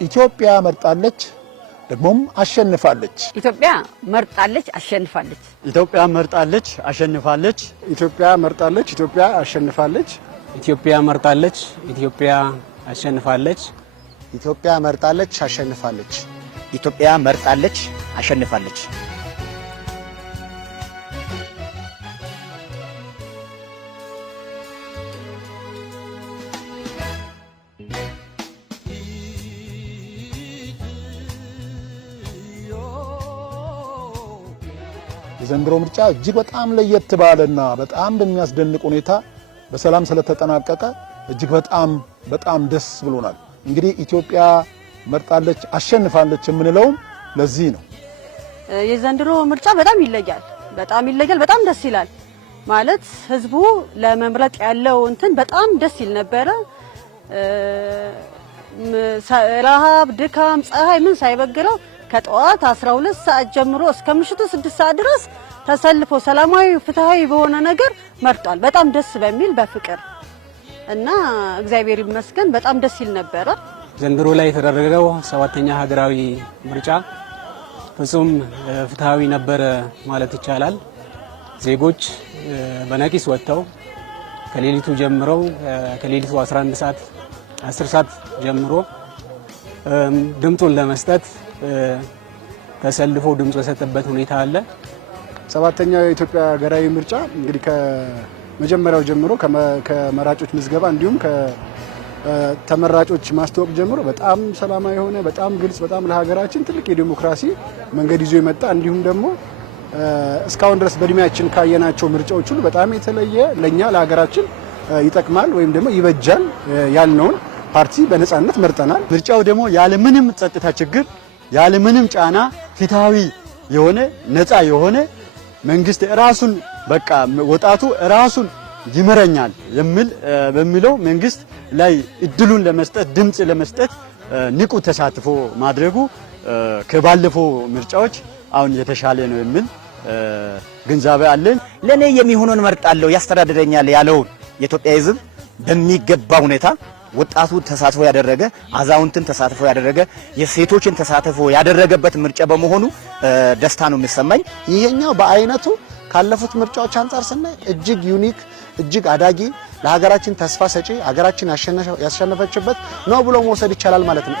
ኢትዮጵያ መርጣለች ደግሞም አሸንፋለች። ኢትዮጵያ መርጣለች አሸንፋለች። ኢትዮጵያ መርጣለች አሸንፋለች። ኢትዮጵያ መርጣለች ኢትዮጵያ አሸንፋለች። ኢትዮጵያ መርጣለች ኢትዮጵያ አሸንፋለች። ኢትዮጵያ መርጣለች አሸንፋለች። ኢትዮጵያ መርጣለች አሸንፋለች። የዘንድሮ ምርጫ እጅግ በጣም ለየት ባለና በጣም በሚያስደንቅ ሁኔታ በሰላም ስለተጠናቀቀ እጅግ በጣም ደስ ብሎናል። እንግዲህ ኢትዮጵያ መርጣለች አሸንፋለች የምንለው ለዚህ ነው። የዘንድሮ ምርጫ በጣም ይለያል፣ በጣም ደስ ይላል። ማለት ህዝቡ ለመምረጥ ያለው እንትን በጣም ደስ ይል ነበረ። ረሃብ፣ ድካም፣ ፀሐይ ምን ሳይበግረው ከጠዋት 12 ሰዓት ጀምሮ እስከ ምሽቱ 6 ሰዓት ድረስ ተሰልፎ ሰላማዊ ፍትሃዊ በሆነ ነገር መርጧል። በጣም ደስ በሚል በፍቅር እና እግዚአብሔር ይመስገን በጣም ደስ ይል ነበረ። ዘንድሮ ላይ የተደረገው 7ኛ ሀገራዊ ምርጫ ፍጹም ፍትሃዊ ነበረ ማለት ይቻላል። ዜጎች በነቂስ ወጥተው ከሌሊቱ ጀምረው ከሌሊቱ 11 ሰዓት 10 ሰዓት ጀምሮ ድምጡን ለመስጠት ተሰልፎ ድምጽ የሰጠበት ሁኔታ አለ። 7ኛው የኢትዮጵያ ሀገራዊ ምርጫ እንግዲህ ከመጀመሪያው ጀምሮ ከመራጮች ምዝገባ እንዲሁም ከተመራጮች ማስተዋወቅ ጀምሮ በጣም ሰላማዊ የሆነ በጣም ግልጽ በጣም ለሀገራችን ትልቅ የዲሞክራሲ መንገድ ይዞ የመጣ እንዲሁም ደግሞ እስካሁን ድረስ በእድሜያችን ካየናቸው ምርጫዎች ሁሉ በጣም የተለየ ለኛ ለሀገራችን ይጠቅማል ወይም ደግሞ ይበጃል ያልነውን ፓርቲ በነጻነት መርጠናል። ምርጫው ደግሞ ያለምንም ጸጥታ ችግር ያለምንም ጫና ፍትሃዊ የሆነ ነፃ የሆነ መንግስት ራሱን በቃ ወጣቱ ራሱን ይመረኛል በሚለው መንግስት ላይ እድሉን ለመስጠት ድምጽ ለመስጠት ንቁ ተሳትፎ ማድረጉ ከባለፈው ምርጫዎች አሁን የተሻለ ነው የሚል ግንዛቤ አለን። ለኔ የሚሆነውን መርጣለሁ ያስተዳድረኛል ያለውን የኢትዮጵያ ሕዝብ በሚገባ ሁኔታ ወጣቱ ተሳትፎ ያደረገ አዛውንትን ተሳትፎ ያደረገ የሴቶችን ተሳትፎ ያደረገበት ምርጫ በመሆኑ ደስታ ነው የሚሰማኝ። ይሄኛው በአይነቱ ካለፉት ምርጫዎች አንፃር ስናይ እጅግ ዩኒክ እጅግ አዳጊ ለሀገራችን ተስፋ ሰጪ ሀገራችን ያሸነፈችበት ነው ብሎ መውሰድ ይቻላል ማለት ነው።